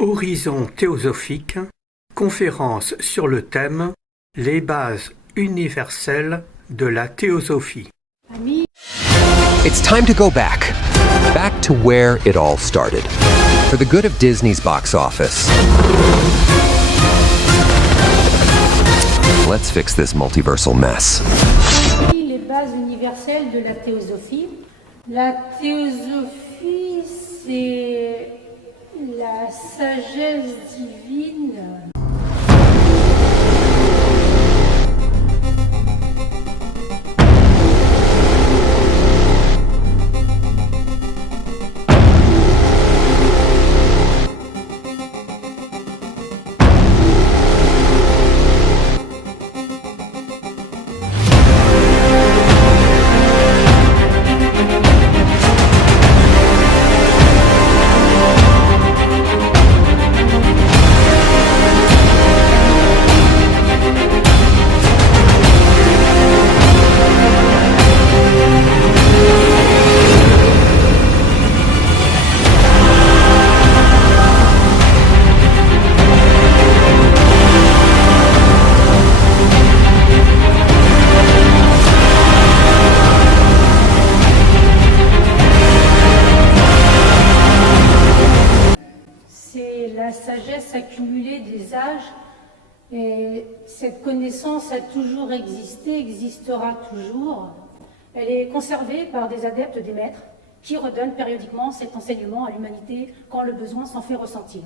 Horizon théosophique, conférence sur le thème « Les bases universelles de la théosophie ». It's time to go back. Back to where it all started. For the good of Disney's box office. Let's fix this multiversal mess. Les bases universelles de la théosophie. La théosophie, c'est la sagesse divine. La sagesse accumulée des âges, et cette connaissance a toujours existé, existera toujours. Elle est conservée par des adeptes, des maîtres, qui redonnent périodiquement cet enseignement à l'humanité quand le besoin s'en fait ressentir.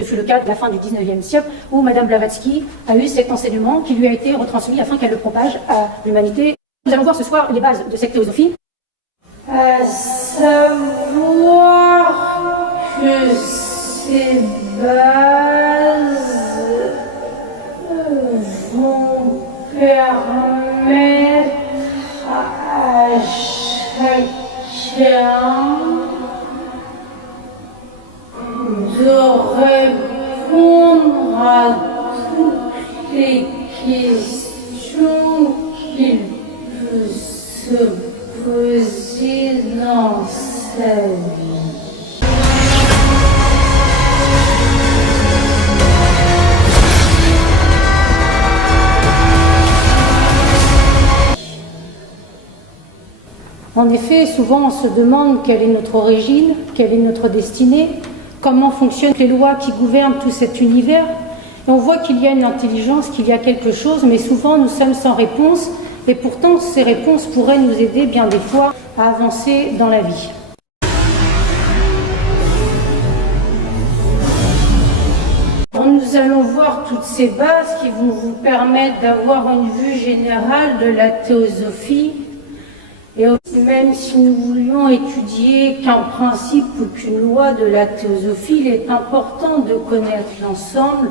Ce fut le cas de la fin du XIXe siècle où Madame Blavatsky a eu cet enseignement qui lui a été retransmis afin qu'elle le propage à l'humanité. Nous allons voir ce soir les bases de cette théosophie. À savoir que ces bases vont permettre à chacun de répondre à toutes les questions qu'il peut se poser dans sa vie. En effet, souvent on se demande quelle est notre origine, quelle est notre destinée, comment fonctionnent les lois qui gouvernent tout cet univers. Et on voit qu'il y a une intelligence, qu'il y a quelque chose, mais souvent nous sommes sans réponse, et pourtant ces réponses pourraient nous aider bien des fois à avancer dans la vie. Nous allons voir toutes ces bases qui vont vous permettre d'avoir une vue générale de la théosophie. Et même si nous voulions étudier qu'un principe ou qu'une loi de la théosophie, il est important de connaître l'ensemble.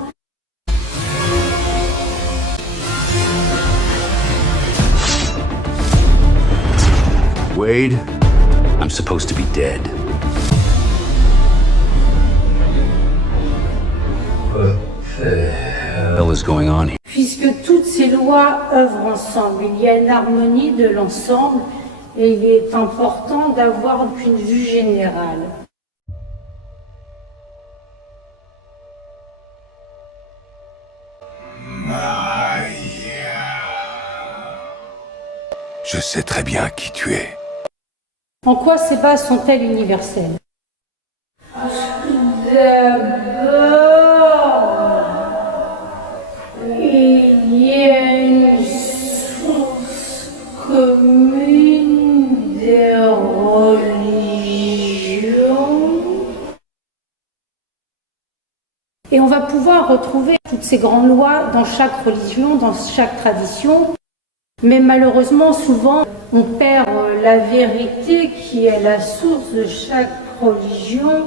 Wade, I'm supposed to be dead. What the hell is going on here? Puisque toutes ces lois œuvrent ensemble, il y a une harmonie de l'ensemble. Et il est important d'avoir une vue générale. Je sais très bien qui tu es. En quoi ces bases sont-elles universelles? D'abord, il y a une source commune des religions. Et on va pouvoir retrouver toutes ces grandes lois dans chaque religion, dans chaque tradition. Mais malheureusement, souvent, on perd la vérité qui est la source de chaque religion.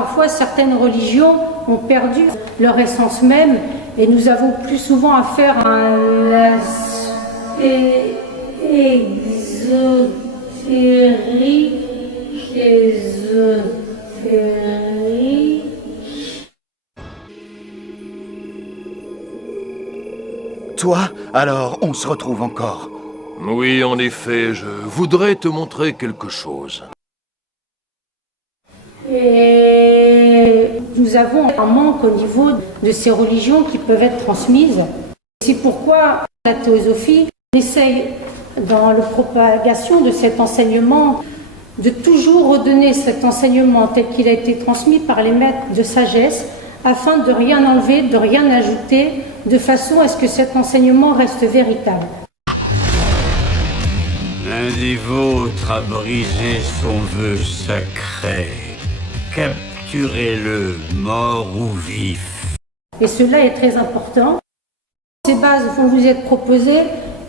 parfois certaines religions ont perdu leur essence même et nous avons plus souvent affaire à un aspect exotérique Toi, alors, on se retrouve encore. Oui, en effet, je voudrais te montrer quelque chose. Et nous avons un manque au niveau de ces religions qui peuvent être transmises. C'est pourquoi la théosophie essaye, dans la propagation de cet enseignement, de toujours redonner cet enseignement tel qu'il a été transmis par les maîtres de sagesse, afin de rien enlever, de rien ajouter, de façon à ce que cet enseignement reste véritable. L'un des vôtres a brisé son vœu sacré. Capturez-le, mort ou vif. Et cela est très important. Ces bases vont vous être proposées.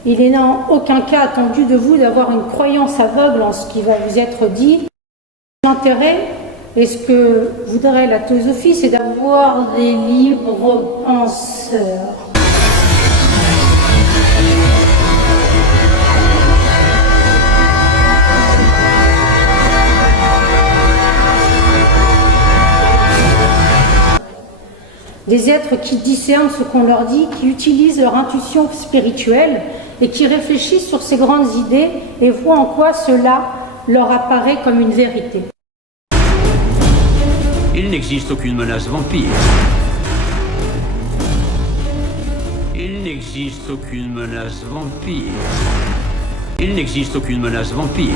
Il n'est en aucun cas attendu de vous d'avoir une croyance aveugle en ce qui va vous être dit. L'intérêt et ce que voudrait la théosophie, c'est d'avoir des libres penseurs. Des êtres qui discernent ce qu'on leur dit, qui utilisent leur intuition spirituelle et qui réfléchissent sur ces grandes idées et voient en quoi cela leur apparaît comme une vérité. Il n'existe aucune menace vampire. Il n'existe aucune menace vampire. Il n'existe aucune menace vampire.